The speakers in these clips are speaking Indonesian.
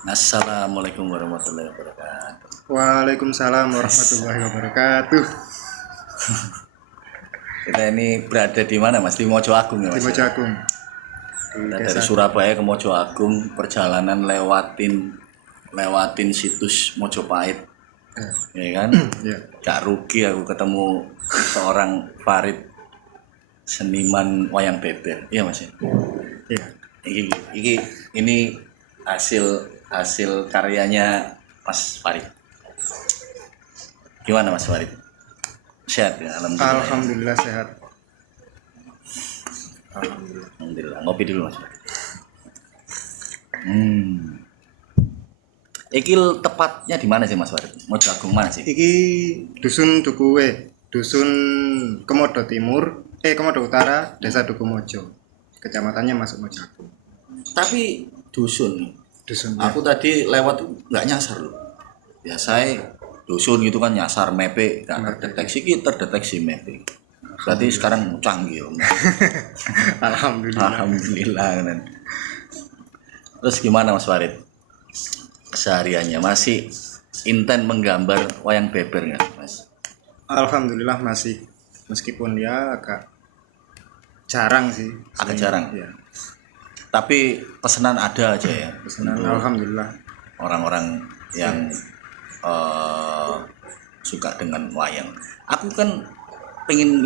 Assalamualaikum warahmatullahi wabarakatuh. Waalaikumsalam warahmatullahi wabarakatuh. Kita ini berada di mana, Mas? Di Mojo Agung ya, Di Mas? Mojo Agung. Kita dari Surabaya ke Mojo Agung, perjalanan lewatin situs Mojopahit. Ya kan? Ya. Gak rugi aku ketemu seorang Farid, seniman wayang beber. Iya, Mas? Iya. Ini hasil karyanya Mas Farid. Gimana Mas Farid? Sehat ya? Alhamdulillah. Alhamdulillah sehat. Alhamdulillah. Ngopi dulu Mas Farid. Iki tepatnya di mana sih Mas Farid? Mojo Agung mana sih? Iki dusun Dukuwe, dusun Kemodo Timur, Kemodo Utara, Desa Duku Mojo. Kecamatannya masuk Mojo Agung. Tapi dusun. Dusunnya. Aku tadi lewat nggak nyasar loh. Biasanya dusun gitu kan nyasar mepe nggak terdeteksi, kita terdeteksi mepe. Berarti sekarang canggih Om. Alhamdulillah. Alhamdulillah kan. Terus gimana Mas Farid? Kesehariannya masih intent menggambar wayang beber nggak Mas? Alhamdulillah masih, meskipun ya agak jarang sih. Agak jarang. Ya. Tapi pesanan ada aja ya. Pesanan untuk alhamdulillah. orang-orang yang suka dengan wayang. Aku kan pengen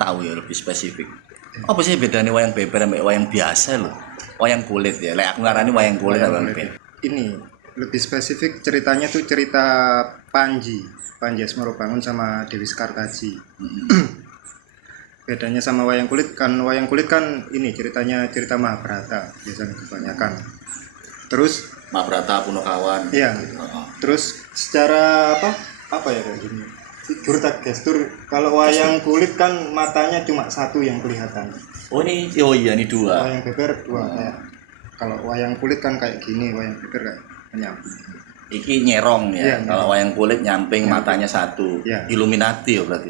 tahu ya lebih spesifik. Apa sih bedanya wayang beber sama wayang biasa loh? Wayang kulit ya. Lek aku ngarani wayang kulit atau wayang beber. Ini lebih spesifik ceritanya tuh cerita Panji Asmarobangun sama Dewi Sekartaji. Bedanya sama wayang kulit kan ini ceritanya cerita Mahabharata biasanya kebanyakan. Terus Mahabharata Punokawan. iya. Gitu. Terus secara apa ya kayak gini. Figur tak gestur, kalau wayang kulit kan matanya cuma satu yang kelihatan. Ini dua. Wayang beber dua kayak. Kalau wayang kulit kan kayak gini, wayang beber kayak nyamping. Iki nyerong ya. Iya, kalau wayang kulit nyamping matanya satu. Iya. Illuminati ya berarti.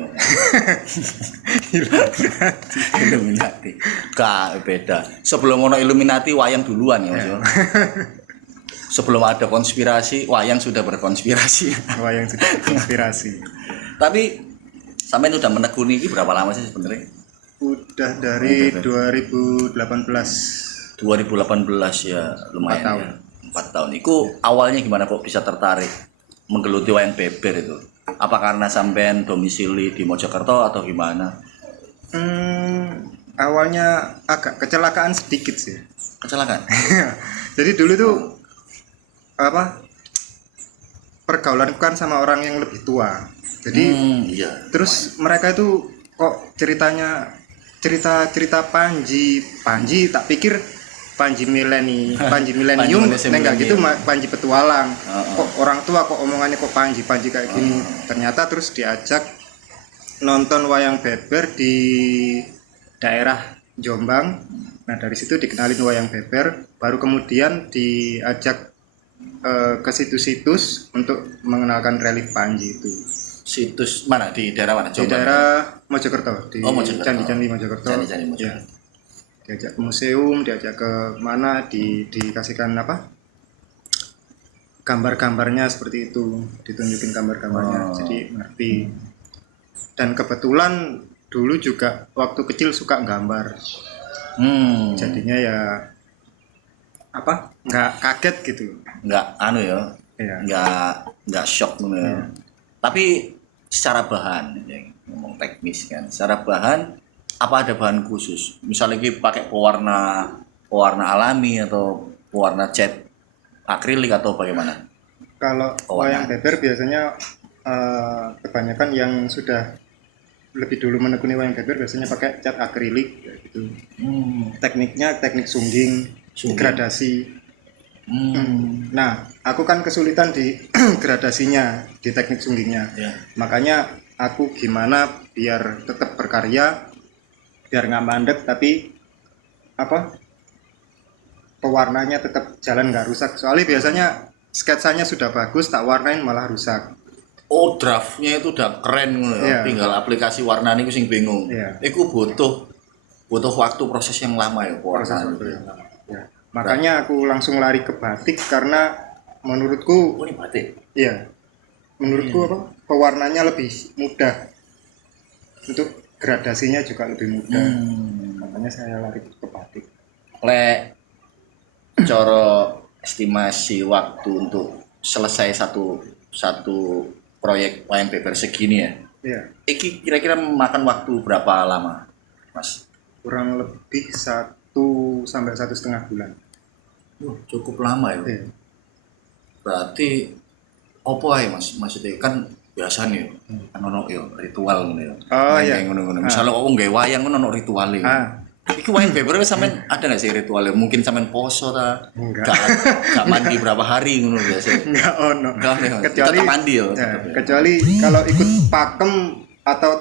Illuminati. Beda. Sebelum ono Illuminati wayang duluan ya Mas. Sebelum ada konspirasi, wayang sudah berkonspirasi. Wayang sudah konspirasi. Tapi sampai udah menekuni ini berapa lama sih sebenarnya? Udah dari 2018. 2018 ya, lumayan 4 tahun. ya. 4 tahun. Itu awalnya gimana kok bisa tertarik menggeluti wayang beber itu? Apa karena sampean domisili di Mojokerto atau gimana? Awalnya agak kecelakaan sedikit sih. Kecelakaan? Jadi dulu tuh pergaulanku kan sama orang yang lebih tua. Jadi iya. terus mereka itu kok cerita Panji tak pikir Panji milenium enggak gitu Panji petualang. Kok orang tua kok omongannya kok Panji kayak gini. Ternyata terus diajak nonton wayang beber di daerah Jombang. Nah, dari situ dikenalin wayang beber, baru kemudian diajak ke situs-situs untuk mengenalkan relief Panji itu. Situs mana? Di daerah mana? Di daerah Mojokerto, di Mojokerto. Candi-candi Mojokerto. Candi-candi Mojokerto. Ya. Diajak ke museum, diajak ke mana, dikasihkan gambar-gambarnya seperti itu, ditunjukin gambar-gambarnya, jadi ngerti. Dan kebetulan dulu juga waktu kecil suka gambar, jadinya ya nggak kaget gitu, nggak ya. nggak shock gitu ya. Tapi secara bahan ya, ngomong teknis kan, secara bahan apa ada bahan khusus? Misalnya kita pakai pewarna alami atau pewarna cat akrilik atau bagaimana? Kalau wayang beber biasanya kebanyakan yang sudah lebih dulu menekuni wayang beber biasanya pakai cat akrilik gitu. Tekniknya teknik sungging. Gradasi. Nah, aku kan kesulitan di gradasinya, di teknik sunggingnya. Yeah. Makanya aku gimana biar tetap berkarya, biar nggak mandek tapi pewarnanya tetap jalan nggak rusak. Soalnya biasanya sketsanya sudah bagus, tak warnain malah rusak. Oh, draftnya itu udah keren ya. Tinggal aplikasi warnanya itu sing bingung. Itu butuh waktu proses yang lama ya pewarnaan. Ya. Makanya aku langsung lari ke batik karena menurutku Oh, ini batik. iya. Menurutku apa? Pewarnanya lebih mudah. Untuk gradasinya juga lebih mudah. Makanya saya lari ke batik. Lek cara estimasi waktu untuk selesai satu proyek wayang beber segini ya. Iya, Iki kira-kira memakan waktu berapa lama, Mas? kurang lebih 1 sampai 1,5 bulan. Cukup lama ya. Iya. Berarti opo ae Mas? Maksudnya kan biasa nih kan ono yo ritual ngono ya. Oh, iya. Ngono-ngono. Misale kok nggawe wayang ngono ono rituale. Iki wayang beber wis sampean ada nggak sih ritualnya? Mungkin sampean poso ta? Enggak. Gak mandi berapa hari ngono biasa. Enggak ono. Enggak ada. Kecuali Tetap mandi ya. ya, kecuali kalau ikut pakem atau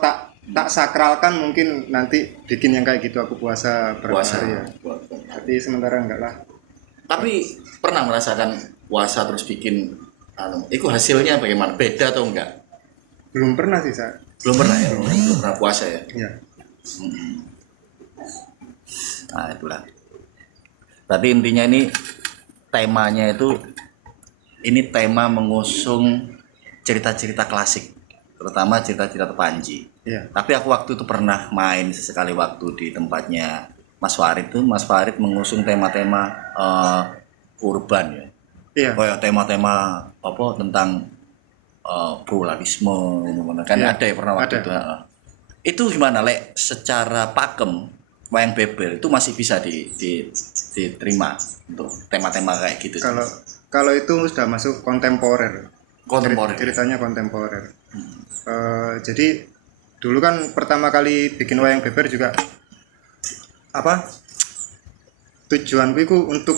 tak sakralkan mungkin nanti bikin yang kayak gitu aku puasa berapa Puasa. hari ya. Tapi sementara enggak lah. Tapi pernah merasakan puasa terus bikin itu hasilnya bagaimana? Beda atau enggak? Belum pernah sih, Sa. Belum pernah ya, belum pernah puasa ya. Iya. Nah, itulah. Berarti intinya ini temanya itu ini tema mengusung cerita-cerita klasik, terutama cerita-cerita Panji. Iya. Tapi aku waktu itu pernah main sesekali waktu di tempatnya Mas Farid tuh. Mas Farid mengusung tema-tema urban ya. Iya. Kayak tema-tema apa tentang pluralisme kan Iya, ada ya pernah waktu ada. itu. Itu gimana Lek secara pakem wayang beber itu masih bisa diterima untuk tema-tema kayak gitu. Kalau itu sudah masuk kontemporer. Kontemporer. Ceritanya kontemporer. Jadi dulu kan pertama kali bikin wayang beber juga apa? Tujuanku itu untuk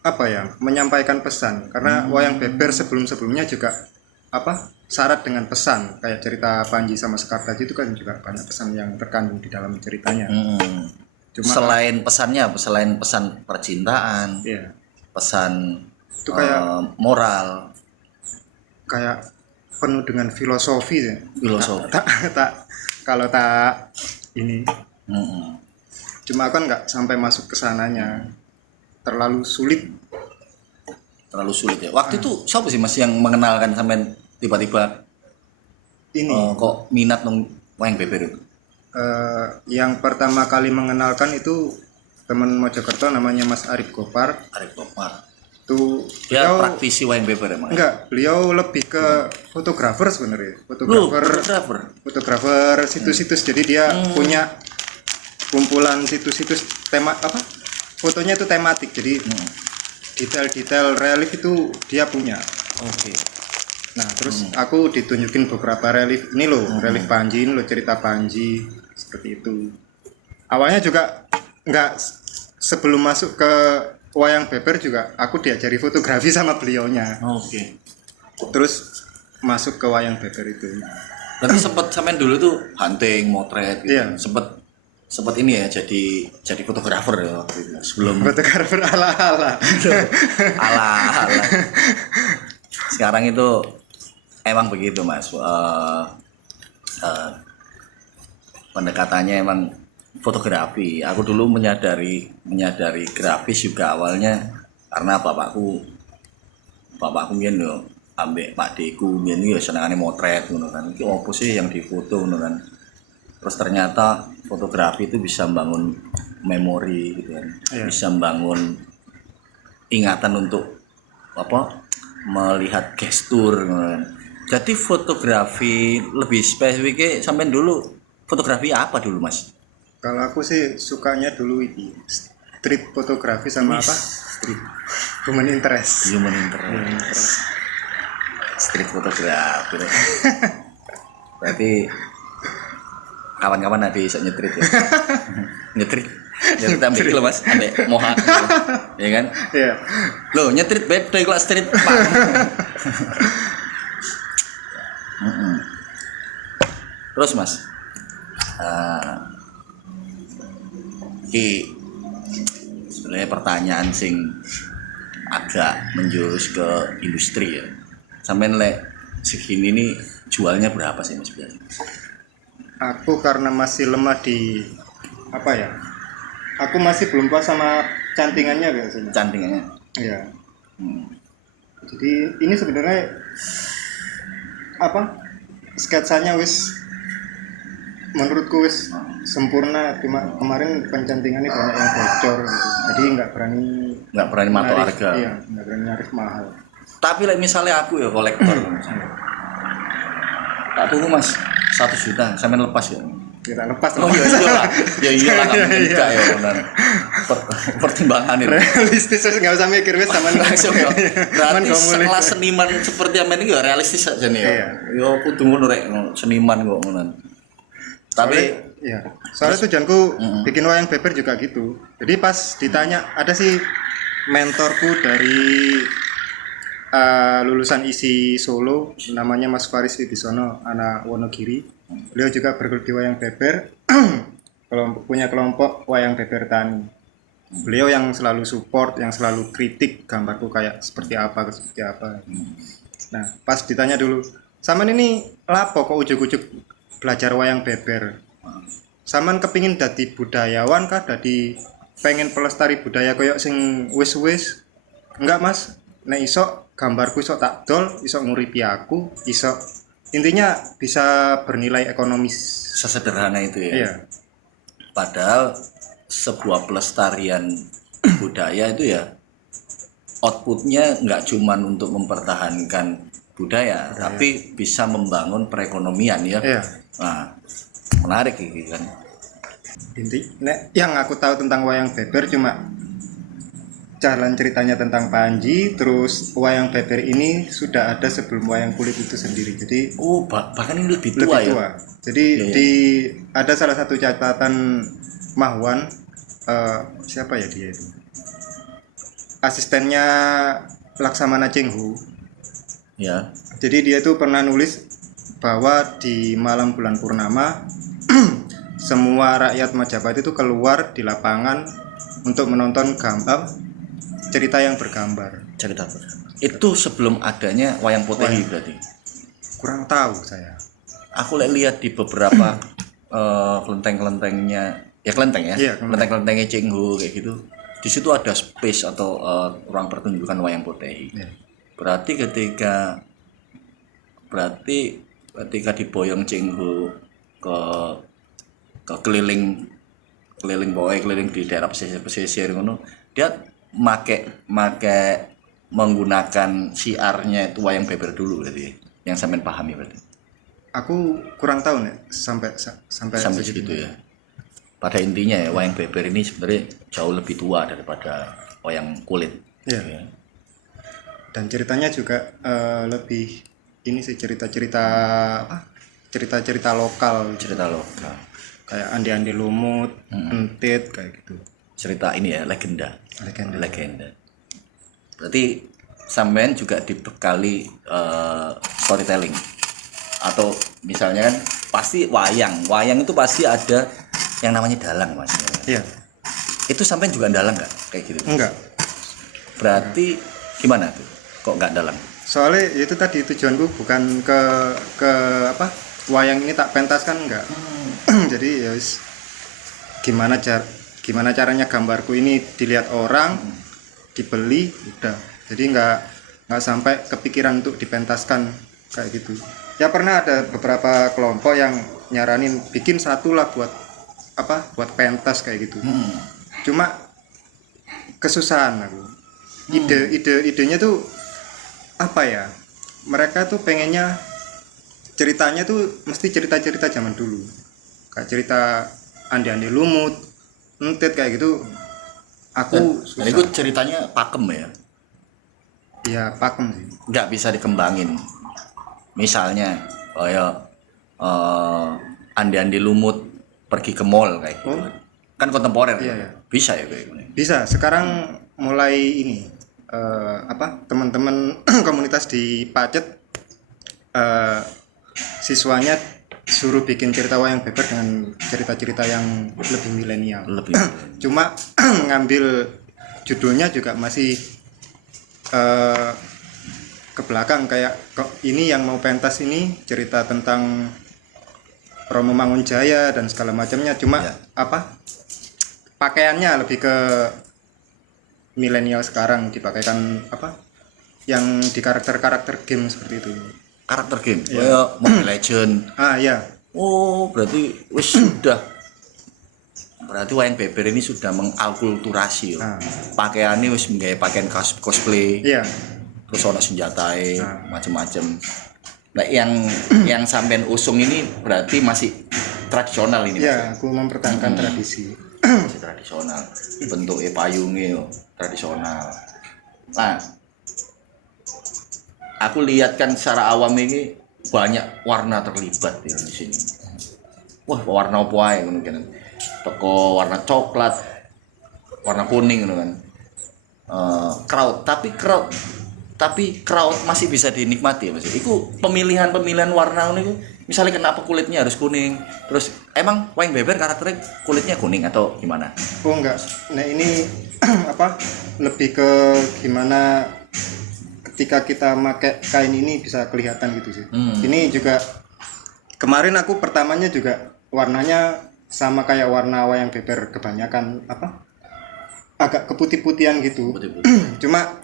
apa ya? Menyampaikan pesan. Karena wayang beber sebelum-sebelumnya juga apa? Syarat dengan pesan. Kayak cerita Panji sama Sekar tadi itu kan juga banyak pesan yang terkandung di dalam ceritanya. Cuma Selain pesannya apa? Selain pesan percintaan, iya, pesan itu kayak moral, kayak penuh dengan filosofi ya. filosofi. Kalau tak ini Mm-mm. cuma kan nggak sampai masuk ke sananya, terlalu sulit. Terlalu sulit ya. Waktu itu siapa sih Mas yang mengenalkan sampean tiba-tiba Ini kok minat nang wayang beber itu? yang pertama kali mengenalkan itu teman Mojokerto namanya Mas Arif Gopar. Arif Gopar. Tuh Dia beliau praktisi wayang beber emang. enggak, beliau lebih ke fotografer sebenarnya. Loh, fotografer. Fotografer situs-situs. Jadi dia punya kumpulan situs-situs tema apa? Fotonya itu tematik. Jadi detail-detail relief itu dia punya. Oke. Nah, terus aku ditunjukin beberapa relief. Ini loh, relief Panji, ini loh cerita Panji seperti itu. Awalnya juga enggak sebelum masuk ke wayang beber juga aku diajari fotografi sama beliaunya. Oke. Terus masuk ke wayang beber itu. Berarti sempat sampean dulu tuh hunting, motret gitu. Iya. Sempat ini ya jadi fotografer ya waktu itu. Sebelum Fotografer ala-ala. ala. Sekarang itu emang begitu Mas. Pendekatannya emang fotografi. Aku dulu menyadari grafis juga awalnya karena bapakku mbiyen yo ambek Pak Deku mbiyen yo senengane motret ngono kan. Iki opo sih yang difoto ngono kan. Terus ternyata fotografi itu bisa membangun memori gitu kan. Iya. Bisa membangun ingatan untuk apa? Melihat gestur ngono kan. Jadi fotografi lebih spesifiknya sampai dulu fotografi apa dulu Mas? Kalau aku sih sukanya dulu ini street fotografi sama apa? Street Human interest. human interest. Street fotografi. Berarti kawan-kawan nanti bisa nyetrit ya. nyetrit ambil dulu Mas, ambek moha. Ya kan? Iya. Loh, nyetrit beda kalau street Pak. Terus Mas, iki sebenarnya pertanyaan sing agak menjurus ke industri ya. Sampeyan lek segini nih jualnya berapa sih Mas biasanya? Aku karena masih lemah di apa ya? Aku masih belum puas sama cantingannya biasanya. Cantingannya. Iya. Jadi ini sebenarnya apa? Sketsanya wis menurutku wis sempurna, cuma kemarin pencantingannya banyak yang bocor gitu. Jadi nggak berani matok narik, harga. iya, nggak berani narik mahal. Tapi misalnya aku ya kolektor, tak tunggu mas 1 juta, sampai lepas ya. Kita lepas Oh iya iyalah, ya iyalah nggak mungkin enggak ya benar. Pertimbangan itu. realistis, nggak usah mikir wis sama Langsung ya. Man Berarti kamu sekelas seniman seperti Amen ini ya realistis aja nih ya. Iya. Yo kudu ngono rek seniman kok ngono. Tapi soalnya tujuanku bikin wayang beber juga gitu. Jadi pas ditanya, ada sih mentorku dari lulusan ISI Solo, namanya Mas Faris Wibisono, anak Wonogiri. Beliau juga bergelut di wayang beber, punya kelompok wayang beber tani. Beliau yang selalu support, yang selalu kritik gambarku kayak seperti apa. Nah, pas ditanya dulu, "Saman ini lapo kok ujuk-ujuk belajar wayang beber? Saman kepingin dadi budayawan kah, dadi pengen pelestari budaya koyo sing wis-wis?" "Enggak mas, nek iso gambarku iso tak dol, iso nguripi aku, iso intinya bisa bernilai ekonomis." sesederhana itu ya. Iya. Padahal sebuah pelestarian budaya itu ya outputnya nggak cuman untuk mempertahankan budaya, tapi bisa membangun perekonomian ya. Iya. Nah, menarik ini kan. Nek yang aku tahu tentang wayang beber cuma jalan ceritanya tentang Panji, terus wayang beber ini sudah ada sebelum wayang kulit itu sendiri. Jadi bahkan ini lebih tua ya. Jadi ada salah satu catatan Mahwan, siapa ya dia itu? Asistennya Laksamana Chenghu. Ya. Jadi dia itu pernah nulis bahwa di malam bulan purnama semua rakyat Majapahit itu keluar di lapangan untuk menonton cerita yang bergambar. Cerita apa? Itu sebelum adanya wayang potehi berarti. Kurang tahu saya. Aku lihat di beberapa kelenteng-kelentengnya, ya kelenteng ya, Iya, kelenteng-kelentengnya Cengho kayak gitu. Di situ ada space atau ruang pertunjukan wayang potehi. Iya. Berarti ketika diboyong Cengho ke keliling bawah, keliling di daerah pesisir ngono, dia make menggunakan siarnya itu wayang beber dulu berarti yang sampean pahami berarti. Aku kurang tahu nih sampai Segitu ya. Pada intinya ya wayang beber ini sebenarnya jauh lebih tua daripada wayang kulit. Iya. Ya. Dan ceritanya juga lebih ini sih cerita-cerita lokal. Cerita lokal. Kayak Andi-Andi Lumut, Entit kayak gitu. Cerita ini ya legenda. Legenda. Berarti sampean juga dibekali storytelling atau misalnya kan pasti wayang itu pasti ada yang namanya dalang mas. Iya. Itu sampean juga dalang nggak kayak gitu? Enggak. Berarti gimana tuh? Kok nggak dalang? Soalnya itu tadi tujuanku bukan ke wayang ini tak pentaskan enggak. Jadi ya wis gimana caranya gambarku ini dilihat orang, dibeli, udah. Jadi nggak sampai kepikiran untuk dipentaskan kayak gitu. Ya pernah ada beberapa kelompok yang nyaranin bikin satu lah buat pentas kayak gitu. Cuma kesusahan aku. Idenya tuh apa ya? Mereka tuh pengennya ceritanya tuh mesti cerita-cerita zaman dulu. Kayak cerita Andi-Andi Lumut, Entit kayak gitu. Aku susah. Dan itu ceritanya pakem ya? Iya, pakem sih. Nggak bisa dikembangin. Misalnya kayak Andi-Andi Lumut pergi ke mall kayak gitu. Kan kontemporer. Iya. Bisa ya kayak gitu. Bisa. Sekarang mulai ini teman-teman komunitas di Pacet siswanya suruh bikin cerita wayang beber dengan cerita-cerita yang lebih milenial. Cuma ngambil judulnya juga masih ke belakang, kayak kok ini yang mau pentas ini cerita tentang Romo Mangunjaya dan segala macamnya, cuma pakaiannya lebih ke milenial sekarang, dipakaikan yang di karakter-karakter game seperti itu. Karakter game kayak Mobile Legend. Ya. Oh, berarti berarti wayang beber ini sudah mengakulturasi ya. Pakaiannya wis nggawe pakaian cosplay. Iya. Terus ono senjatae macam-macam. Nah, yang sampean usung ini berarti masih tradisional ini. Iya, aku mempertahankan tradisi. Masih tradisional. Bentuknya payungnya tradisional. Nah, aku lihat kan secara awam ini banyak warna terlibat di sini. Wah, warna apa ae ngono kan. Teko warna coklat, warna kuning ngono kan. Crowd masih bisa dinikmati ya Mas. Iku pemilihan warna ngono iku misalnya kenapa kulitnya harus kuning. Terus emang wayang beber karakternya kulitnya kuning atau gimana? Oh enggak. Nah, ini lebih ke gimana ketika kita pakai kain ini bisa kelihatan gitu sih. Ini juga kemarin aku pertamanya juga warnanya sama kayak warna wayang beber kebanyakan agak keputih-putihan gitu. Cuma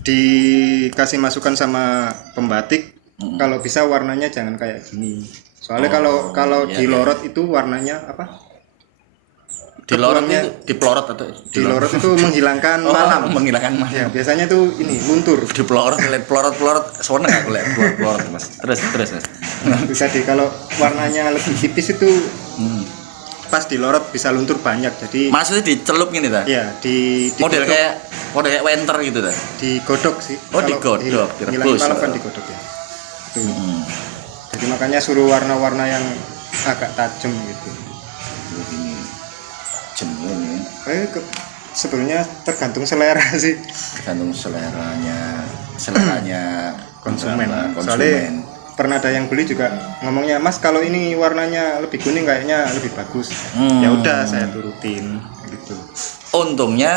dikasih masukan sama pembatik kalau bisa warnanya jangan kayak gini. Soalnya kalau dilorot itu warnanya Dipelorot atau dilorot itu menghilangkan malam. Menghilangkan malam. Ya, biasanya tuh ini luntur. Pelorot seneng aku lihat pelorot Mas. Terus Mas. Bisa kalau warnanya lebih tipis itu pas dilorot bisa luntur banyak. Jadi maksudnya dicelup gini ta? Iya, model kayak winter gitu ta? Digodok sih. Oh, digodok, direbus. Malam kan digodok ya. Itu. Jadi makanya suruh warna-warna yang agak tajam gitu. Ini jenuh. Sebenarnya tergantung selera sih. Tergantung seleranya konsumen. Soalnya pernah ada yang beli juga ngomongnya, Mas kalau ini warnanya lebih kuning kayaknya lebih bagus. Ya udah saya turutin gitu. Untungnya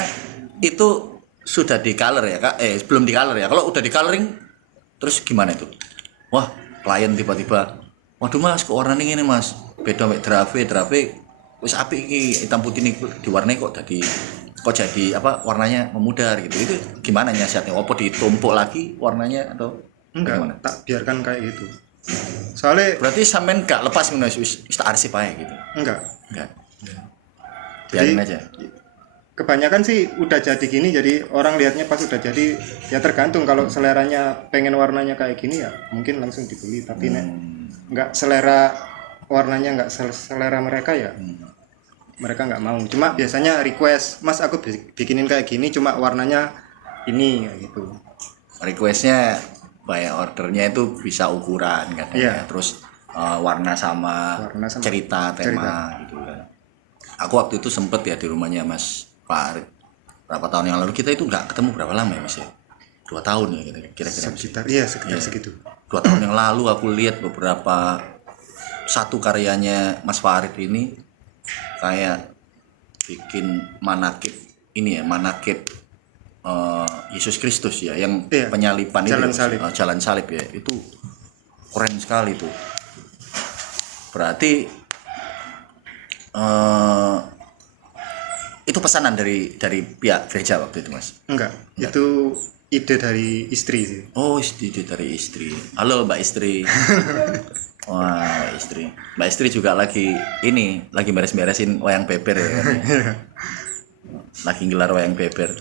itu sudah di color ya Kak? Belum di color ya. Kalau udah di coloring terus gimana itu? Wah, klien tiba-tiba, waduh Mas kok warnanya ini Mas beda mek drape wis apik iki hitam putih nih diwarnai kok jadi warnanya memudar gitu. Itu gimana nyiasatnya? Apa ditumpuk lagi warnanya atau enggak? gimana? Tak biarkan kayak gitu. Soalnya berarti sampean gak lepas ngono wis tak arsip aja gitu. Enggak. Biarin aja. Kebanyakan sih udah jadi gini, jadi orang lihatnya pas udah jadi ya tergantung. Kalau seleranya pengen warnanya kayak gini ya mungkin langsung dibeli, tapi enggak selera warnanya enggak selera mereka ya mereka nggak mau. Cuma biasanya request, Mas aku bikinin kayak gini cuma warnanya ini gitu. Requestnya banyak ordernya itu bisa ukuran katanya. Terus warna sama cerita tema gitu kan. Aku waktu itu sempet ya di rumahnya Mas Farid berapa tahun yang lalu. Kita itu nggak ketemu berapa lama ya Mas ya? 2 tahun ya kira-kira sekitar segitu. 2 tahun yang lalu aku lihat beberapa satu karyanya Mas Farid ini kayak bikin manakib Yesus Kristus ya yang penyaliban jalan salib ya, itu keren sekali tuh. Berarti itu pesanan dari pihak gereja waktu itu Mas? Enggak. Itu ide dari istri sih. Oh, ide dari istri. Halo Mbak Istri. Wah, Mbak Istri juga lagi beres-beresin wayang beber ya kan? Lagi gelar wayang beber.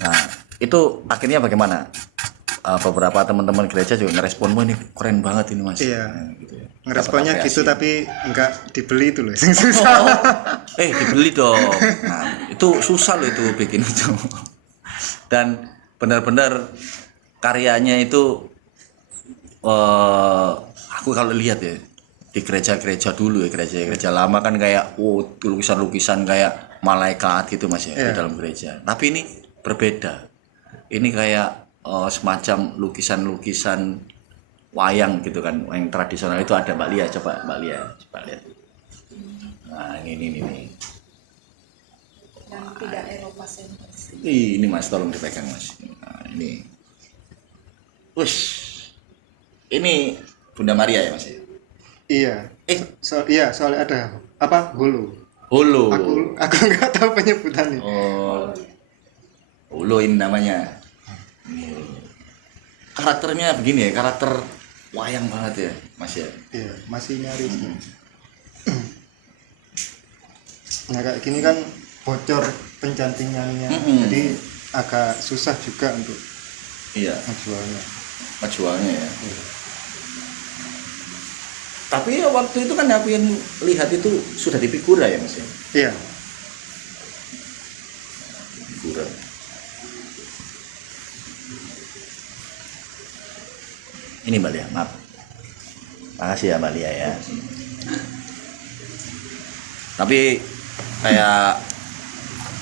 Nah, itu akhirnya bagaimana? Beberapa teman-teman gereja juga ngerespon, wah ini keren banget ini Mas. Iya. Nah, gitu ya. Ngeresponnya gitu tapi enggak dibeli itu loh. Susah. Dibeli dong. Nah, itu susah loh itu bikin itu. Dan benar-benar karyanya itu aku kalau lihat ya di gereja-gereja dulu ya, gereja lama kan kayak lukisan-lukisan kayak malaikat gitu Mas ya di dalam gereja. Tapi ini berbeda. Ini kayak semacam lukisan-lukisan wayang gitu kan, wayang tradisional itu ada Mbak Lia, coba lihat. Nah, ini. Yang tidak Eropa sentris. Ini Mas, tolong dipegang Mas. Nah, ini. Ini Bunda Maria ya Mas? Iya. Soalnya ada hulu. Aku nggak tahu penyebutannya. Hulu ini namanya. Karakternya begini ya, karakter wayang banget ya Mas ya. Iya, masih nyari. Nah kayak gini kan bocor pencantingannya, jadi agak susah juga untuk Iya, menjualnya. ya. Tapi ya waktu itu kan aku yang lihat itu sudah di figura ya Mas ya. Iya. Figura. Ini Mbak Lia, maaf. Makasih ya Mbak Lia ya. Tapi kayak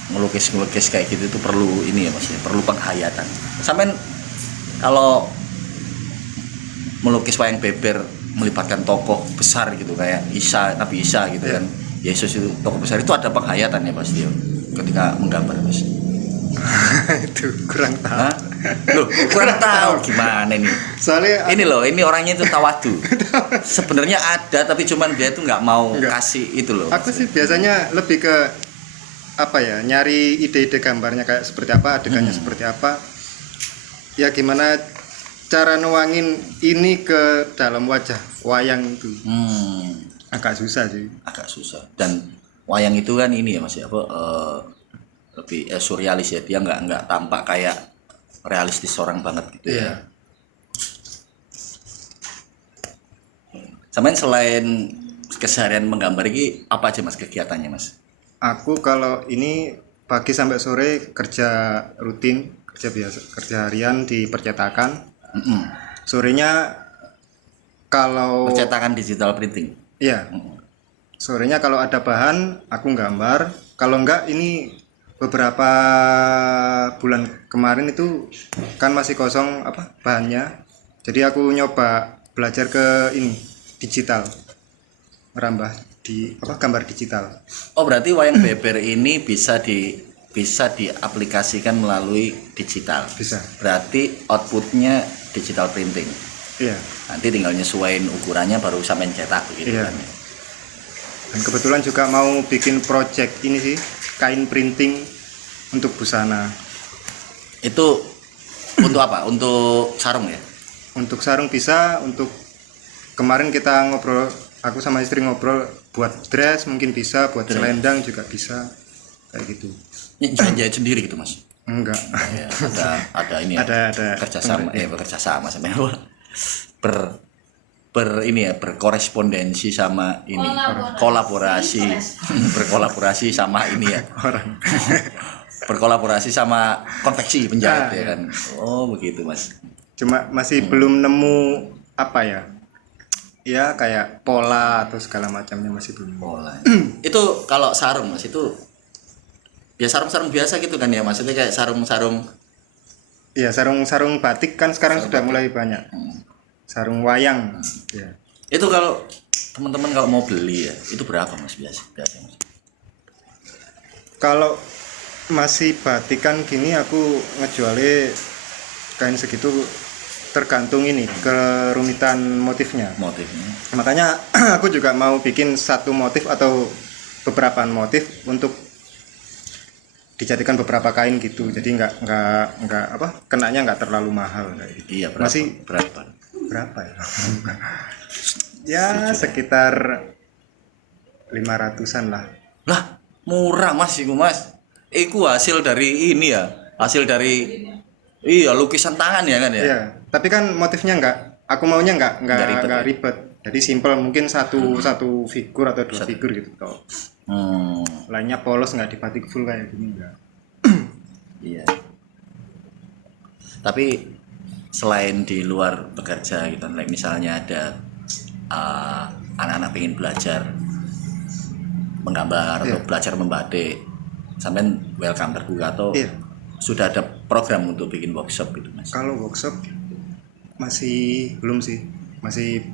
ngelukis kayak gitu itu perlu ini ya Mas ya, perlu penghayatan. Sampai kalau melukis wayang beber melibatkan tokoh besar gitu kayak Nabi Isa gitu kan, Yesus itu tokoh besar, itu ada penghayatan ya pasti ya, ketika menggambar Mas. Itu kurang tahu. Hah? Loh, kurang tahu gimana nih. Soalnya Ini loh, ini orangnya itu tawadu. Sebenarnya ada tapi cuman dia tuh nggak mau kasih itu loh. aku sih biasanya lebih ke apa ya, nyari ide-ide gambarnya kayak seperti apa, adegannya seperti apa. Ya gimana cara nuangin ini ke dalam wajah wayang itu. Agak susah sih. Agak susah. Dan wayang itu kan ini ya Mas ya, lebih surrealis ya, dia nggak tampak kayak realistis orang banget gitu ya. Sampai selain keseharian menggambar ini apa aja Mas kegiatannya Mas? Aku kalau ini pagi sampai sore kerja rutin, kerja biasa, kerja harian di percetakan. Sorenya kalau Percetakan digital printing. iya. Sorenya kalau ada bahan aku gambar, kalau enggak ini beberapa bulan kemarin itu kan masih kosong apa bahannya. Jadi aku nyoba belajar ke ini digital. Merambah di apa gambar digital. Oh, berarti wayang beber ini bisa diaplikasikan melalui digital. Bisa. Berarti outputnya digital printing. Iya. Nanti tinggal nyesuaiin ukurannya baru sampai cetak gitu Iya. kan. Dan kebetulan juga mau bikin project ini sih, kain printing untuk busana. Itu untuk apa? Untuk sarung ya? Untuk sarung bisa, untuk kemarin kita ngobrol, aku sama istri ngobrol buat dress mungkin bisa, buat selendang juga bisa. Kayak gitu. Jahit sendiri gitu Mas? Enggak. Ya, ada ini ya. Ada bekerja sama sama berkorespondensi sama ini, kolaborasi berkolaborasi sama ini ya, orang. berkolaborasi sama konveksi penjahit ya kan. Oh begitu Mas. Cuma masih belum nemu apa ya, ya kayak pola atau segala macamnya masih belum. Pola. Itu kalau sarung Mas itu ya sarung-sarung biasa gitu kan ya, maksudnya kayak sarung-sarung. Iya, sarung-sarung batik kan sekarang sudah mulai banyak. Sarung wayang. Ya. Itu kalau teman-teman kalau mau beli ya, itu berapa Mas biasa Mas? Kalau masih batikan gini aku ngejualnya kain segitu tergantung ini kerumitan motifnya. Makanya aku juga mau bikin satu motif atau beberapa motif untuk dijadikan beberapa kain gitu. Jadi nggak apa kenanya nggak terlalu mahal kayak gitu. Iya, berapa? Masih berapa ya? Ya sekitar 500-an lah. Lah, murah Mas iku Mas. Iku hasil dari ini ya, hasil dari lukisan tangan ya kan ya. Iya, tapi kan motifnya aku maunya nggak ribet. Jadi simple, mungkin satu figur atau dua figur gitu toh. Lainnya polos, nggak dibatik full kayak gini enggak. Iya. Tapi selain di luar bekerja gitu, like misalnya ada anak-anak pengen belajar menggambar atau belajar membatik, sampean welcome terbuka atau sudah ada program untuk bikin workshop gitu Mas? Kalau workshop masih belum sih, masih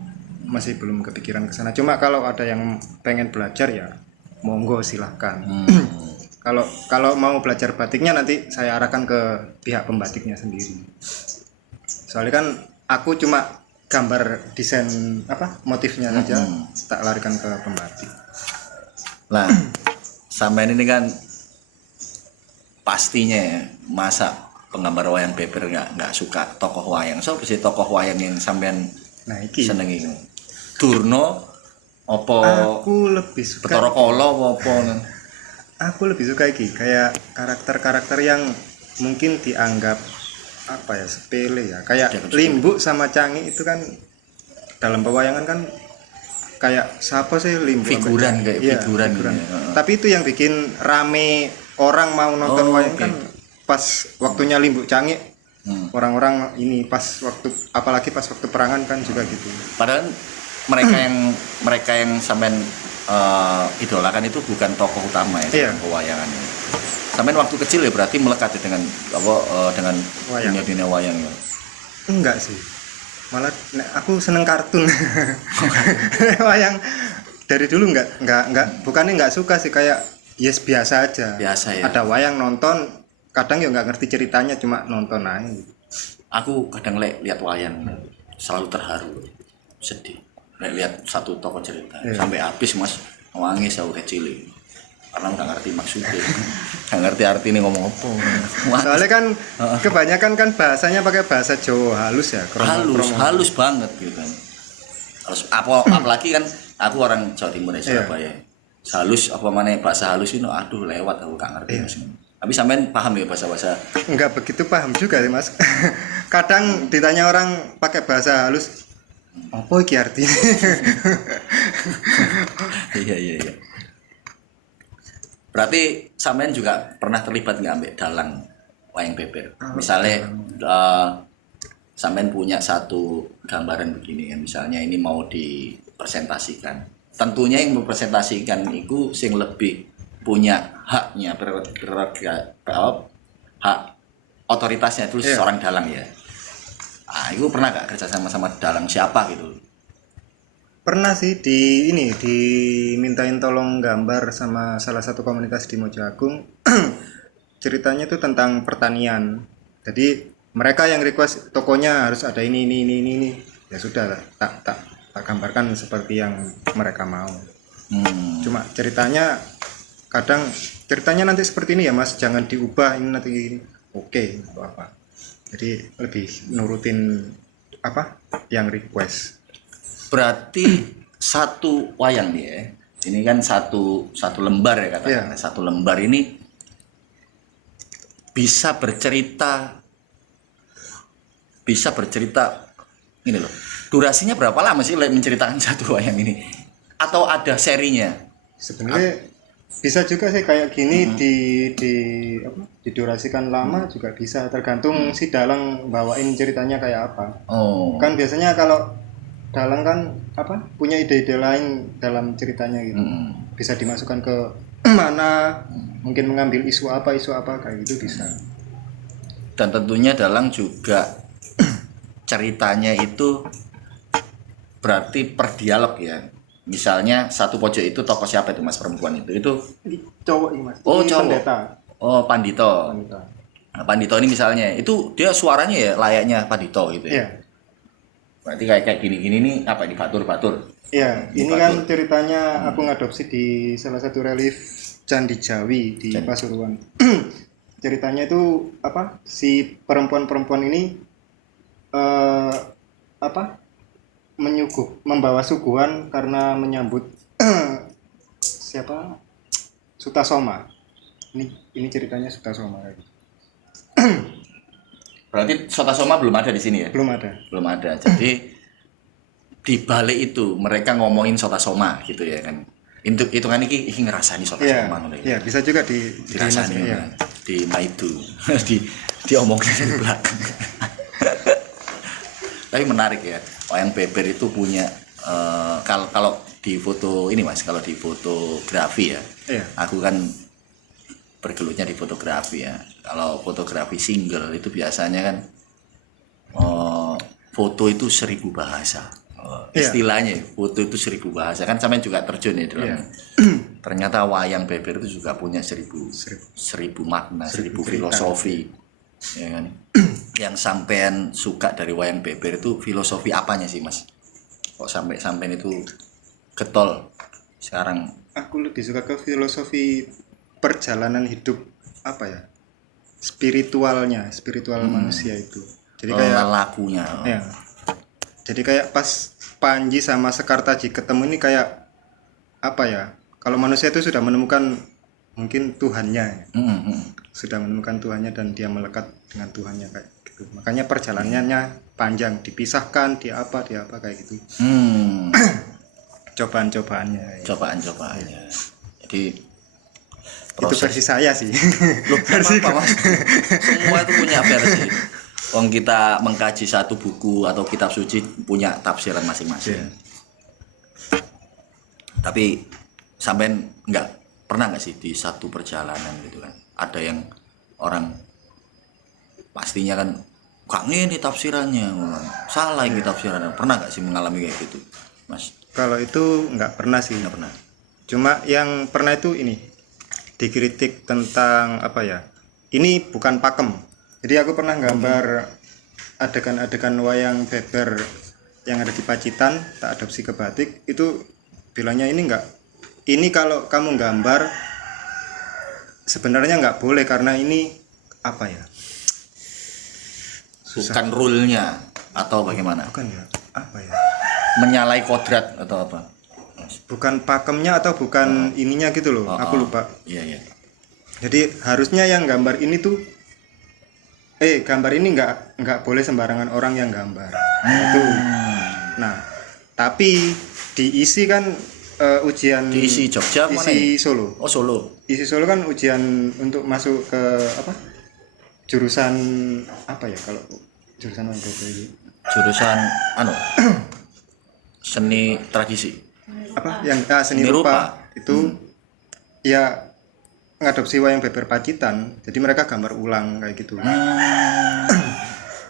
belum kepikiran ke sana. Cuma kalau ada yang pengen belajar ya monggo silahkan. Kalau mau belajar batiknya nanti saya arahkan ke pihak pembatiknya sendiri. Soalnya kan aku cuma gambar desain motifnya saja, tak larikan ke pembatik. Nah, sampean ini kan pastinya ya, masa penggambar wayang beber nggak suka tokoh wayang. So sih tokoh wayang yang sampean Nah iki senengi. Durna apa aku lebih suka Bathara Kala apa aku lebih suka iki kayak karakter-karakter yang mungkin dianggap apa ya sepele ya kayak Limbuk sama Cangi itu kan dalam pewayangan kan kayak siapa sih Limbuk figuran kayak iya, figuran. Tapi itu yang bikin rame orang mau nonton wayang kan pas waktunya Limbuk Cangi orang-orang ini pas waktu apalagi pas waktu perangan kan juga gitu. Padahal mereka yang sampean idolakan itu bukan tokoh utama ya dalam pewayangan ini. Sampean waktu kecil ya berarti melekat ya dengan dengan dunia wayang ya. Enggak sih. Malah aku seneng kartun. Wayang dari dulu enggak bukannya enggak suka sih kayak yes biasa aja. Biasa ya. Ada wayang nonton, kadang ya enggak ngerti ceritanya cuma nonton aja. Aku kadang lihat wayang selalu terharu, sedih. Lihat satu tokoh cerita sampai habis Mas, nangis aku kecil. Karena nggak ngerti maksudnya, nggak ngerti artinya ngomong apa. Soalnya kan kebanyakan kan bahasanya pakai bahasa Jawa halus ya. Halus banget gitu kan. Apalagi kan aku orang Jawa Timur ya Surabaya. Halus apa mana bahasa halus itu, aduh lewat aku nggak ngerti Mas. Tapi sampean paham ya bahasa-bahasa? Enggak begitu paham juga sih Mas. Kadang ditanya orang pakai bahasa halus, apa iki artinya? Iya. Berarti sampean juga pernah terlibat nggak ambek dalang wayang beber? Misalnya sampean punya satu gambaran begini ya, misalnya ini mau dipresentasikan. Tentunya yang mempresentasikan itu sing lebih punya haknya, hak otoritasnya itu seorang dalang ya. Itu pernah gak kerja sama dalang siapa gitu? Pernah sih dimintain tolong gambar sama salah satu komunitas di Mojoagung. Ceritanya itu tentang pertanian. Jadi mereka yang request tokonya harus ada ini. Ya sudah tak gambarkan seperti yang mereka mau. Cuma ceritanya nanti seperti ini ya Mas, jangan diubah ini nanti gini. Oke, apa. Jadi lebih nurutin apa yang request. Berarti satu wayang nih ya. Ini kan satu lembar ya katakan. Yeah. Satu lembar ini bisa bercerita ini loh. Durasinya berapa lama sih menceritakan satu wayang ini? Atau ada serinya? Sebenarnya bisa juga sih kayak gini didurasikan lama juga bisa, tergantung si dalang bawain ceritanya kayak apa. Kan biasanya kalau dalang kan punya ide-ide lain dalam ceritanya gitu. Bisa dimasukkan ke mana, mungkin mengambil isu apa kayak gitu bisa. Dan tentunya dalang juga ceritanya itu berarti per dialog ya. Misalnya satu pojok itu tokoh siapa itu Mas, perempuan itu cowok ini Mas. Oh, cowok. Pendeta. Oh, Pandito. Nah, Pandito ini misalnya itu dia suaranya ya layaknya Pandito gitu ya. Iya. Berarti kayak gini nih apa di batur. Iya, ini kan ceritanya aku ngadopsi di salah satu relief Candi Jawi di Pasuruan. Ceritanya itu si perempuan ini membawa suguhan karena menyambut siapa Sutasoma. Ini ceritanya Sutasoma. Berarti Sutasoma belum ada di sini ya? Belum ada. Jadi di balik itu mereka ngomongin Sutasoma gitu ya kan. Itu kan iki ngerasani Sutasoma ngono ya. Iya, bisa juga dirasani di maitu. diomongin di belakang. Tapi menarik ya. Wayang beber itu punya kalau di foto ini Mas, kalau di fotografi ya. Iya. Aku kan bergelutnya di fotografi ya. Kalau fotografi single itu biasanya kan foto itu 1000 bahasa. Istilahnya foto itu 1000 bahasa kan, sampean juga terjun ya dalam. Ternyata wayang beber itu juga punya 1000 makna, 1000 filosofi. Ya kan? Yang sampean suka dari wayang beber itu filosofi apanya sih Mas? Kok sampean itu getol sekarang? Aku lebih suka ke filosofi perjalanan hidup spiritual manusia itu. Jadi kayak lakunya. ya. Jadi kayak pas Panji sama Sekartaji ketemu ini kayak apa ya? Kalau manusia itu sudah menemukan mungkin Tuhannya. Sudah menemukan Tuhannya dan dia melekat dengan Tuhannya kayak gitu. Makanya perjalanannya panjang, dipisahkan, dia apa kayak gitu. Cobaan-cobaannya. Cobaan-cobaannya. Jadi Itu versi saya sih. Loh, versi apa, Mas? Semua itu punya versi. Wong kita mengkaji satu buku atau kitab suci punya tafsiran masing-masing. Yeah. Tapi sampean pernah nggak sih di satu perjalanan gitu kan? Ada yang orang pastinya kan ini tafsirannya, salah ini tafsirannya. Pernah nggak sih mengalami kayak gitu, Mas? Kalau itu nggak pernah sih. Nggak pernah. Cuma yang pernah itu ini dikritik tentang apa ya? Ini bukan pakem. Jadi aku pernah gambar adegan-adegan wayang beber yang ada di Pacitan, tak adopsi ke batik. Itu bilangnya ini kalau kamu gambar sebenarnya nggak boleh karena ini apa ya? Bukan rule-nya atau bagaimana? Bukan ya? Apa ya? Menyalahi kodrat atau apa? Bukan pakemnya atau bukan ininya gitu loh. Aku lupa. Iya. Jadi harusnya yang gambar ini tuh gambar ini nggak boleh sembarangan orang yang gambar. Itu. Nah, tapi diisi kan ujian Diisi Jogja mana? Isi Solo. Oh, Solo. Isi Solo kan ujian untuk masuk ke apa? Jurusan apa ya kalau jurusan apa itu? Jurusan seni tradisi. Apa? Yang seni rupa. Itu ya ngadopsi wayang beber Pacitan, jadi mereka gambar ulang kayak gitu.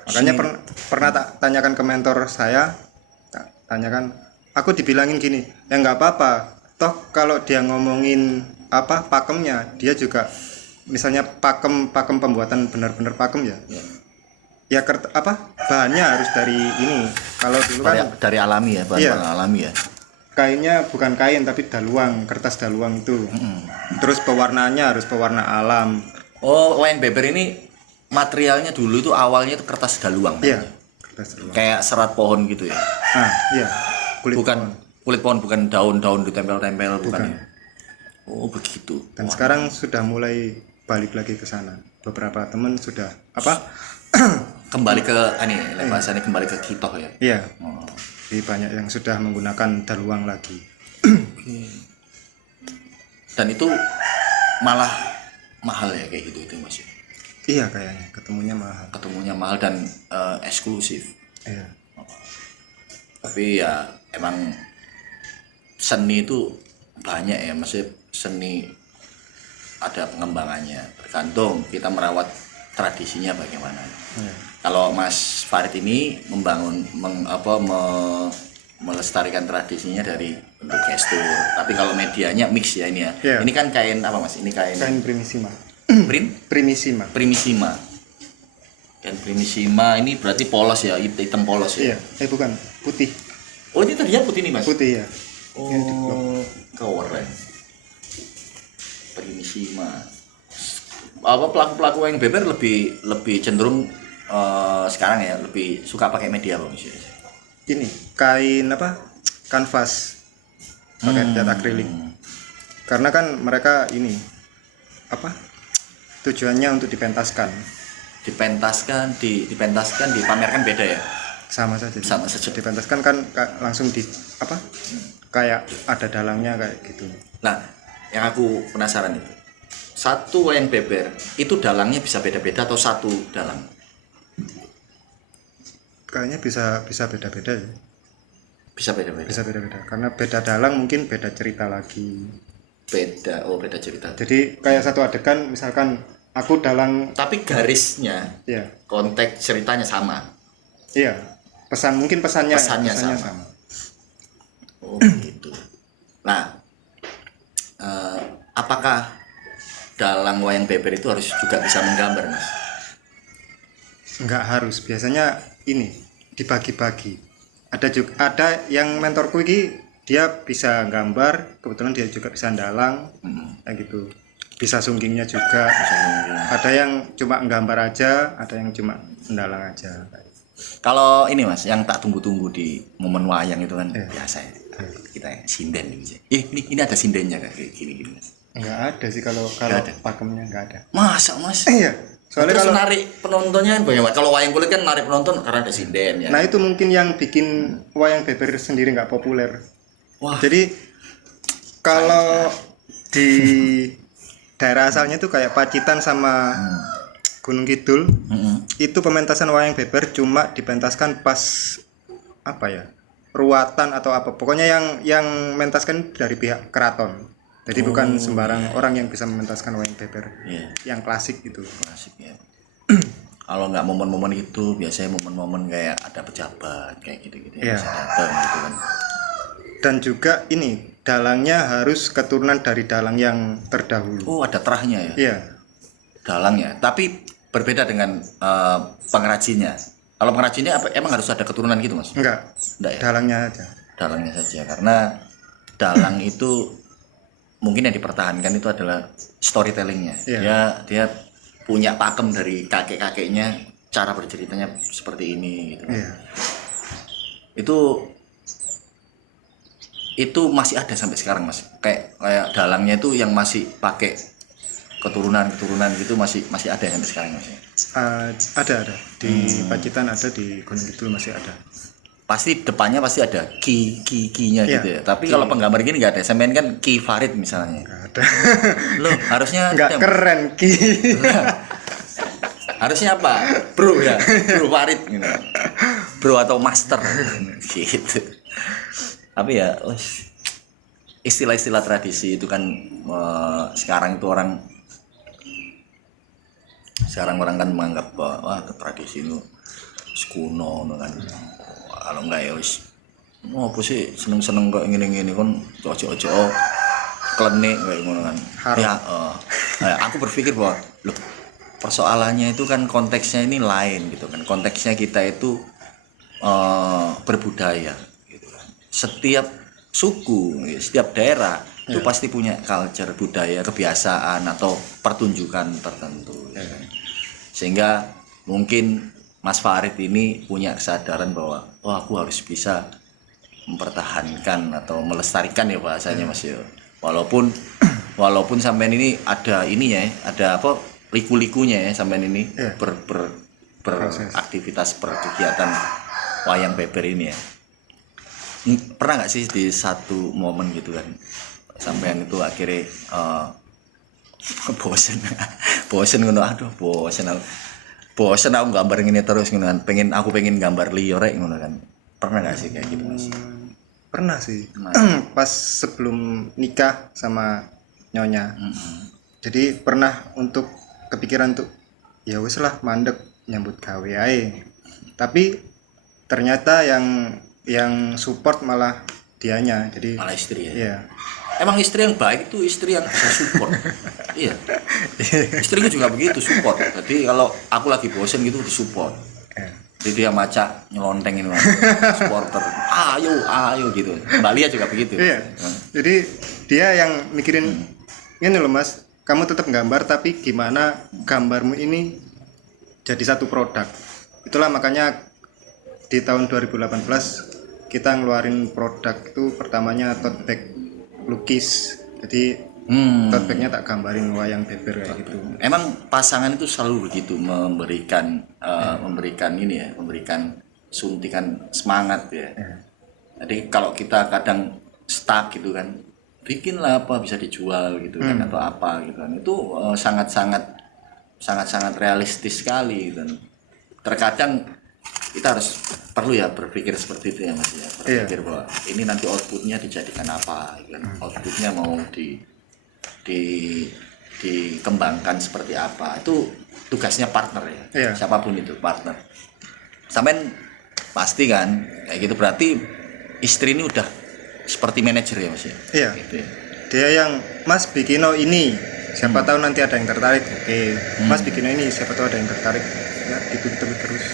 Makanya pernah tak tanyakan ke mentor saya, aku dibilangin gini, ya nggak apa-apa, toh kalau dia ngomongin apa pakemnya, dia juga misalnya pakem pembuatan benar-benar pakem ya. Ya bahannya harus dari ini. Kalau dulu kan dari alami ya, bahan alami ya. Kainnya bukan kain tapi daluang, kertas daluang itu. Terus pewarnaannya harus pewarna alam. Oh, wayang beber ini materialnya dulu itu awalnya itu kertas daluang. Iya, kertas daluang. Kayak serat pohon gitu ya. Iya. Kulit pohon, bukan daun-daun ditempel-tempel, bukan. Ya? Oh, begitu. Dan sekarang sudah mulai balik lagi ke sana. Beberapa teman sudah kembali ke bahasanya kembali ke kitoh ya. Iya. Jadi banyak yang sudah menggunakan daluang lagi. Dan itu malah mahal ya kayak gitu itu Mas. Iya kayaknya ketemunya mahal dan eksklusif. Iya. Tapi ya emang seni itu banyak ya, maksudnya seni ada pengembangannya, tergantung kita merawat tradisinya bagaimana. Kalau Mas Farid ini melestarikan tradisinya dari bentuk gestur, tapi kalau medianya mix ya ini ya. Ini kan kain apa Mas? Ini kain primisima. Primisima. Kain primisima ini berarti polos ya, hitam polos ya. Iya. Bukan, putih. Oh, ini terlihat putih nih Mas. Putih ya. Oh, keren. Primisima. Pelaku yang beber lebih cenderung sekarang ya lebih suka pakai media apa Mas? Ini kain kanvas pakai cat akrilik. Karena kan mereka ini tujuannya untuk dipentaskan, dipamerkan beda ya. Sama saja. Dipentaskan kan langsung kayak ada dalangnya kayak gitu. Nah, yang aku penasaran itu satu wayang beber itu dalangnya bisa beda-beda atau satu dalang? Kayaknya bisa beda-beda ya. Bisa beda-beda. Karena beda dalang mungkin beda cerita lagi. Beda cerita. Jadi kayak satu adegan misalkan aku dalang tapi garisnya, konteks ceritanya sama. Iya. Pesannya sama. Oh, gitu. Nah, apakah dalang wayang beber itu harus juga bisa menggambar, Mas? Enggak harus. Biasanya ini dibagi-bagi. Ada yang mentorku ini dia bisa gambar, kebetulan dia juga bisa dalang, kayak gitu. bisa sunggingnya juga. Ada yang cuma nggambar aja, ada yang cuma mendalang aja. Kalau ini Mas, yang tak tunggu-tunggu di momen wayang itu kan biasa ya. Kita ya, sinden gitu. Ini ada sindennya kayak gini Mas. Enggak ada sih kalau ada. pakemnya enggak ada. Masa Mas? Iya. Soalnya terus kalau narik penontonnya bagaimana? Kalau wayang kulit kan narik penonton karena ada sinden ya. nah itu mungkin yang bikin wayang beber sendiri nggak populer. Wah. Jadi kalau di daerah asalnya tuh kayak Pacitan sama Gunung Kidul, itu pementasan wayang beber cuma dipentaskan pas apa ya, ruatan atau apa, pokoknya yang mentaskan dari pihak keraton. Jadi bukan sembarang orang yang bisa mementaskan wayang beber. Yang klasik itu. Klasik ya. Kalau nggak momen-momen itu biasanya momen-momen kayak ada pejabat kayak gitu-gitu ya. Bisa datang gitu kan. Dan juga ini dalangnya harus keturunan dari dalang yang terdahulu. Oh, ada terahnya ya. Iya. Dalangnya. Tapi berbeda dengan pengrajinnya. Kalau pengrajinnya emang harus ada keturunan gitu Mas? Enggak ya? Dalangnya aja. Dalangnya saja, karena dalang itu mungkin yang dipertahankan itu adalah storytellingnya. Dia punya pakem dari kakek-kakeknya, cara berceritanya seperti ini gitu. Itu masih ada sampai sekarang Mas. Kayak dalangnya itu yang masih pakai keturunan gitu masih ada sampai sekarang Mas. Ada di Pacitan, ada di Gunung Kidul masih ada. Pasti depannya pasti ada ki-nya gitu ya. Tapi kalau penggambar gini nggak ada. Sampean kan Ki Farid misalnya. Nggak ada. Loh, harusnya nggak keren Ki. Harusnya apa? Bro ya, Bro Farid gitu. Bro atau Master gitu. Tapi ya istilah-istilah tradisi itu kan sekarang orang kan menganggap bahwa tradisi itu kuno kan. Kalau enggak ya wis apa sih seneng-seneng kok ngene-ngene kon ojo-ojo klenik kayak ngono kan. Ya aku berpikir bahwa loh, persoalannya itu kan konteksnya ini lain gitu kan. Konteksnya kita itu berbudaya gitu kan. Setiap suku, setiap daerah itu pasti punya culture, budaya, kebiasaan atau pertunjukan tertentu ya kan. Sehingga mungkin Mas Farid ini punya kesadaran bahwa aku harus bisa mempertahankan atau melestarikan ya bahasanya Mas ya. Walaupun sampean ini ada ada apa liku-likunya ya sampean ini beraktivitas berkegiatan wayang beber ini ya. Pernah nggak sih di satu momen gitu kan sampean itu akhirnya bosen ngono, aduh bosen aku gambar gini terus ngono kan, aku pengen gambar liyo rek ngono kan. Pernah gak sih kayak gitu Mas? Pernah sih. Pas sebelum nikah sama nyonya. Jadi pernah untuk kepikiran untuk ya wis lah mandek nyambut gawe ae. Tapi ternyata yang support malah dianya. Jadi malah istri ya. Iya. Emang istri yang baik itu istri yang bisa support. Iya. Istriku juga begitu support. Jadi kalau aku lagi bosen gitu disupport. Jadi dia maca nyelontengin supporter. Ayo gitu. Mbak Lia juga begitu. Iya. Jadi dia yang mikirin ini loh Mas, kamu tetap gambar tapi gimana gambarmu ini jadi satu produk. Itulah makanya di tahun 2018 kita ngeluarin produk itu pertamanya tote bag lukis. Jadi tote bagnya tak gambarin wayang beber kayak gitu. Emang pasangan itu selalu begitu memberikan suntikan semangat ya. Jadi kalau kita kadang stuck gitu kan, bikinlah apa bisa dijual gitu kan atau apa gitu kan. Itu sangat realistis sekali dan terkadang kita perlu ya berpikir seperti itu ya Mas ya. Berpikir bahwa ini nanti outputnya dijadikan apa gitu kan. Outputnya mau dikembangkan seperti apa, itu tugasnya partner ya. Siapapun itu partner. Sampean pasti kan kayak gitu, berarti istri ini udah seperti manajer ya Mas ya. Iya. Gitu ya. Dia yang Mas bikin ini, siapa tahu nanti ada yang tertarik. Oke. Mas bikin ini, siapa tahu ada yang tertarik. Ya gitu terus.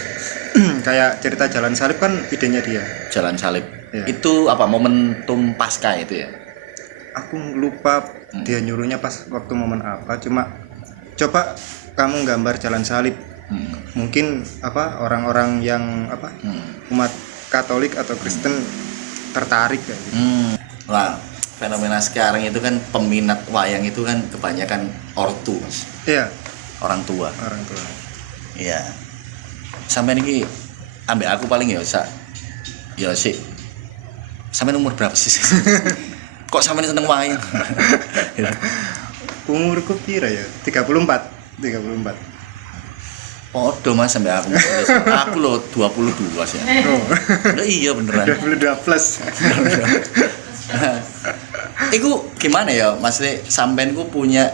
Kayak cerita Jalan Salib kan idenya dia. Jalan Salib. Itu apa momentum pasca itu ya? aku lupa dia nyuruhnya pas waktu momen apa, cuma coba kamu gambar jalan salib. Mungkin apa orang-orang yang apa umat Katolik atau Kristen tertarik kayak gitu. Nah, fenomena sekarang itu kan peminat wayang itu kan kebanyakan ortu, Mas. Iya, Orang tua. orang tua. Iya. Sampai ini ambek aku paling ya sih. Sampai umur berapa sih? Kok sampai seneng wayang? Umurku kira ya 34. Podo Mas sampai aku. Aku loh 22 sih. Oh. Udah iya beneran. 22 plus. Iku gimana ya Mas sampean ku punya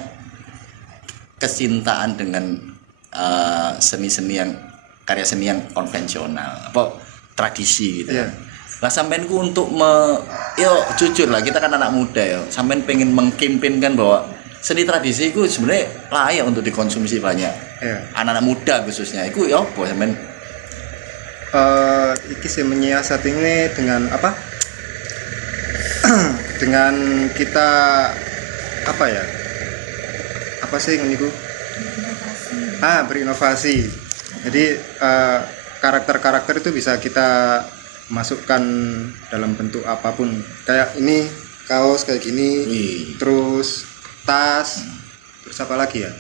kecintaan dengan seni-seni yang karya seni yang konvensional apa tradisi gitu. Iya. Lah sampean ku untuk yo jujur lah kita kan anak muda ya. Sampean pengen mengkampanyekan bahwa seni tradisi itu sebenarnya layak untuk dikonsumsi banyak. Iya. Anak-anak muda khususnya. Iku ya apa sampean? Iki sih menyiasati ini dengan apa? Dengan kita apa ya? Apa sih ini ku? Berinovasi. Jadi karakter-karakter itu bisa kita masukkan dalam bentuk apapun. Kayak ini kaos kayak gini, terus tas, terus apa lagi ya?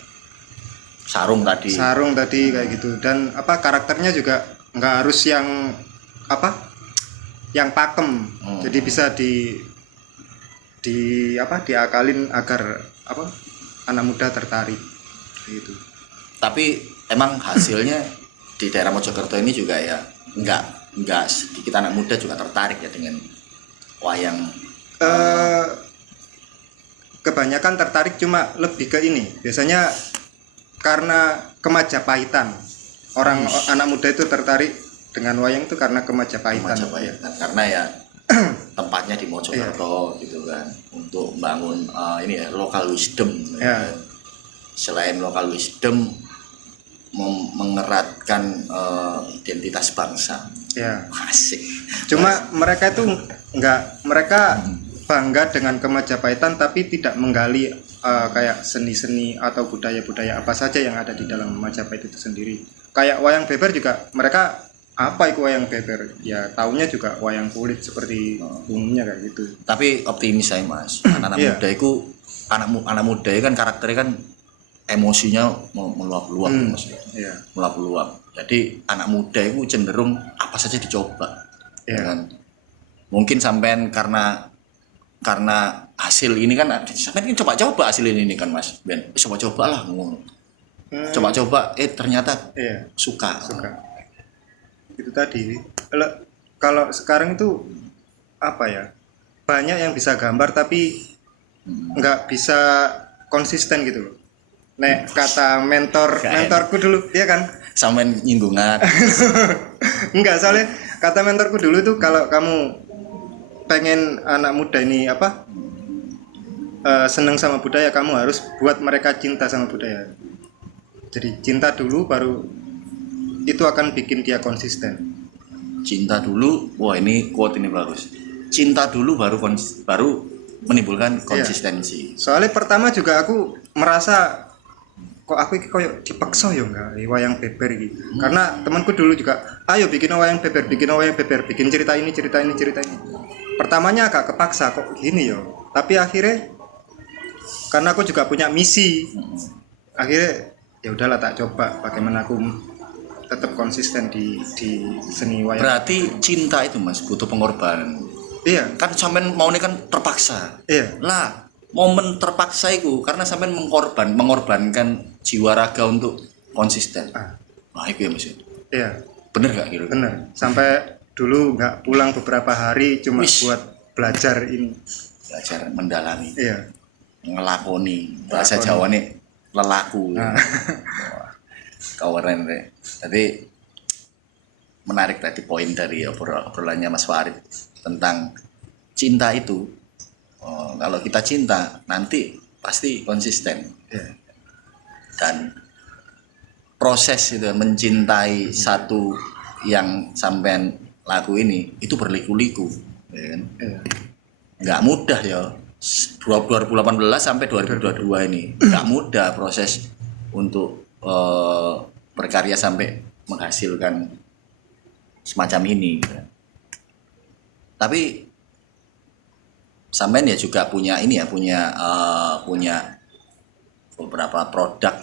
Sarung tadi kayak gitu. Dan apa karakternya juga nggak harus yang apa? Yang pakem. Jadi bisa diakalin agar apa? Anak muda tertarik gitu. Tapi emang hasilnya di daerah Mojokerto ini juga ya enggak sedikit anak muda juga tertarik ya dengan wayang. Kebanyakan tertarik cuma lebih ke ini. Biasanya karena kemajapaitan. Anak muda itu tertarik dengan wayang itu karena kemajapaitan. Karena ya tempatnya di Mojokerto gitu kan untuk membangun ini ya local wisdom. Ya. Selain local wisdom mengeratkan identitas bangsa. Ya. Asik. Cuma mereka itu mereka bangga dengan kemajapaitan tapi tidak menggali kayak seni-seni atau budaya-budaya apa saja yang ada di dalam Majapahit itu sendiri. Kayak wayang beber juga mereka apa itu wayang beber? Ya taunya juga wayang kulit seperti umumnya kayak gitu. Tapi optimis saya Mas. Anak-anak muda itu anak muda itu kan karakternya kan emosinya meluap-luap Mas. Iya. Meluap-luap. Jadi anak muda itu cenderung apa saja dicoba. Iya. Kan? Mungkin sampean karena hasil ini kan sampean coba-coba hasil ini kan Mas. Ben, coba-coba lah ngono. Coba-coba ternyata suka. Itu tadi. Kalau sekarang itu apa ya? Banyak yang bisa gambar tapi nggak bisa konsisten gitu loh. Nek kata mentorku dulu, iya kan? Sampean nyinggungan. Enggak, soalnya kata mentorku dulu tuh kalau kamu pengen anak muda ini apa? Seneng sama budaya, kamu harus buat mereka cinta sama budaya. Jadi cinta dulu baru itu akan bikin dia konsisten. Cinta dulu, wah ini quote ini bagus. Cinta dulu baru menimbulkan konsistensi. Iya. Soalnya pertama juga aku merasa kok aku iki koyo dipaksa ya enggak wayang beber iki. Karena temanku dulu juga, ayo bikin wayang beber, bikin cerita ini. Pertamanya agak kepaksa kok gini ya. Tapi akhirnya karena aku juga punya misi. Akhirnya ya udahlah tak coba bagaimana aku tetap konsisten di seni wayang. Berarti cinta itu Mas butuh pengorbanan. Iya. Kan sampean maunya kan terpaksa. Iya. Lah, momen terpaksa itu karena sampean mengorbankan jiwa raga untuk konsisten. Nah, itu ya Mas. Iya. Bener gak kira? Bener. Sampai dulu nggak pulang beberapa hari cuma buat belajar ini. Belajar mendalami. Iya. Ngelakoni. Bahasa Jawa nih lelaku. Keren deh. Jadi menarik tadi poin dari obrolannya Mas Farid tentang cinta itu. Kalau kita cinta nanti pasti konsisten. Dan proses itu mencintai satu yang sampean laku ini itu berliku-liku, ya kan? Nggak mudah ya. 2018 sampai 2022 ini nggak mudah proses untuk berkarya sampai menghasilkan semacam ini gitu. Tapi sampean ya juga punya ini ya, punya beberapa produk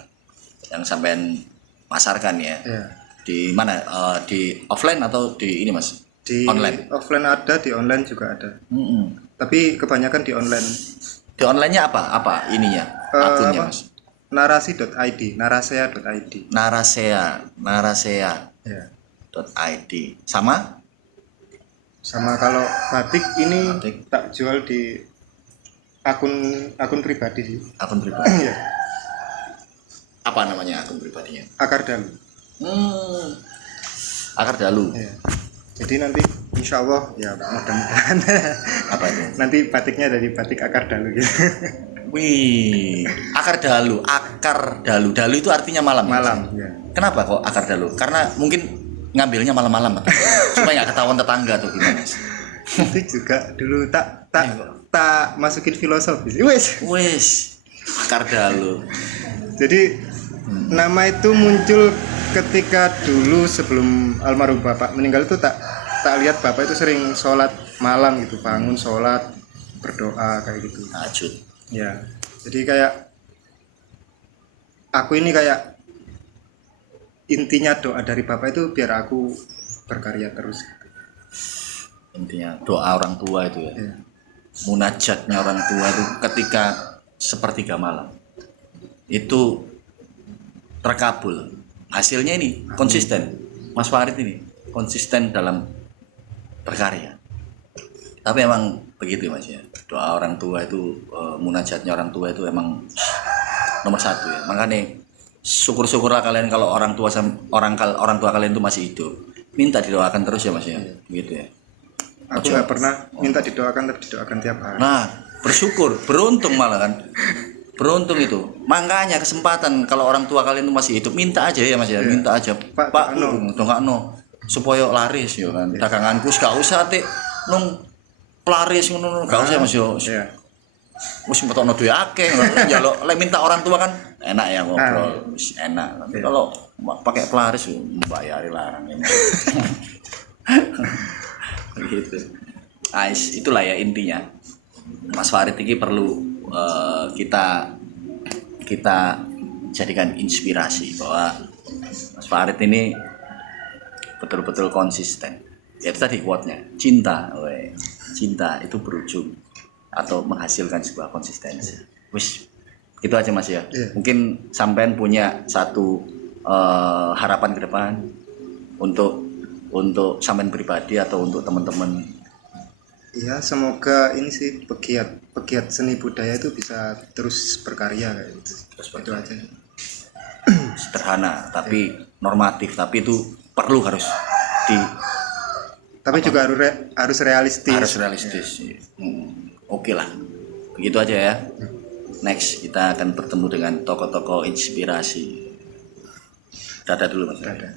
yang sampean pasarkan ya. Ya. Di mana? Di offline atau di ini Mas? Di Online. offline ada, di online juga ada. Tapi kebanyakan di online. Di online-nya apa ininya? Akunnya Mas? Narasi.id, narasea.id. Narasea. Ya. .id. Sama Kalau batik ini Batik. tak jual di akun pribadi sih. akun pribadi. Iya. Apa namanya akun pribadinya? Akar Dalu. Akar Dalu. Iya. Jadi nanti insya Allah ya mudah-mudahan Apa itu? nanti batiknya dari batik Akar Dalu gitu. Wih, Akar Dalu. Dalu itu artinya malam. Ya, Malam. Mas? Ya. Kenapa kok Akar Dalu? Karena mungkin ngambilnya malam-malam atau supaya nggak ketahuan tetangga tuh gimana Mas? Itu juga dulu tak masukin filosofis. Wes, Akar Dalu. Jadi nama itu muncul ketika dulu sebelum almarhum bapak meninggal itu tak lihat bapak itu sering sholat malam gitu, bangun sholat berdoa kayak gitu. Tahajud. Ya, jadi kayak aku ini kayak intinya doa dari bapak itu biar aku berkarya terus. Intinya doa orang tua itu ya. Ya. Munajatnya orang tua itu ketika sepertiga malam itu terkabul. Hasilnya ini konsisten. Mas Farid ini konsisten dalam berkarya. Tapi emang begitu Mas ya. Doa orang tua itu munajatnya orang tua itu emang nomor satu ya. Makanya syukur-syukurlah kalian kalau orang tua kalian itu masih hidup. Minta didoakan terus ya Mas ya. Gitu ya. Aku nggak pernah minta didoakan, tapi didoakan tiap hari. Nah, bersyukur, beruntung malah kan. Beruntung itu. Makanya kesempatan kalau orang tua kalian itu masih hidup, minta aja ya Mas ya, minta aja. Pak, dongakno supaya laris ya kan. Daganganku gak usah teh nung laris ngono gak usah Mas yo. Iya. Wis metokno duwe akeh, njaluk lek minta orang tua kan enak ya ngobrol, wis enak. Tapi kalau pakai pelaris yo membayari larang ini. Gitu. Ais, itulah ya intinya. Mas Farid ini perlu kita jadikan inspirasi bahwa Mas Farid ini betul-betul konsisten. Ya itu tadi quote-nya, cinta itu berujung atau menghasilkan sebuah konsistensi. Wis, itu aja Mas ya. Yeah. Mungkin sampean punya satu harapan ke depan untuk sampean pribadi atau untuk teman-teman. Iya, semoga ini sih pegiat seni budaya itu bisa terus berkarya kayak gitu. Itu aja. Sederhana tapi normatif, tapi itu harus tapi juga harus realistis. Harus realistis. Ya. Oke lah. Begitu aja ya. Next kita akan bertemu dengan tokoh-tokoh inspirasi. Dadah dulu Mas. Dadah.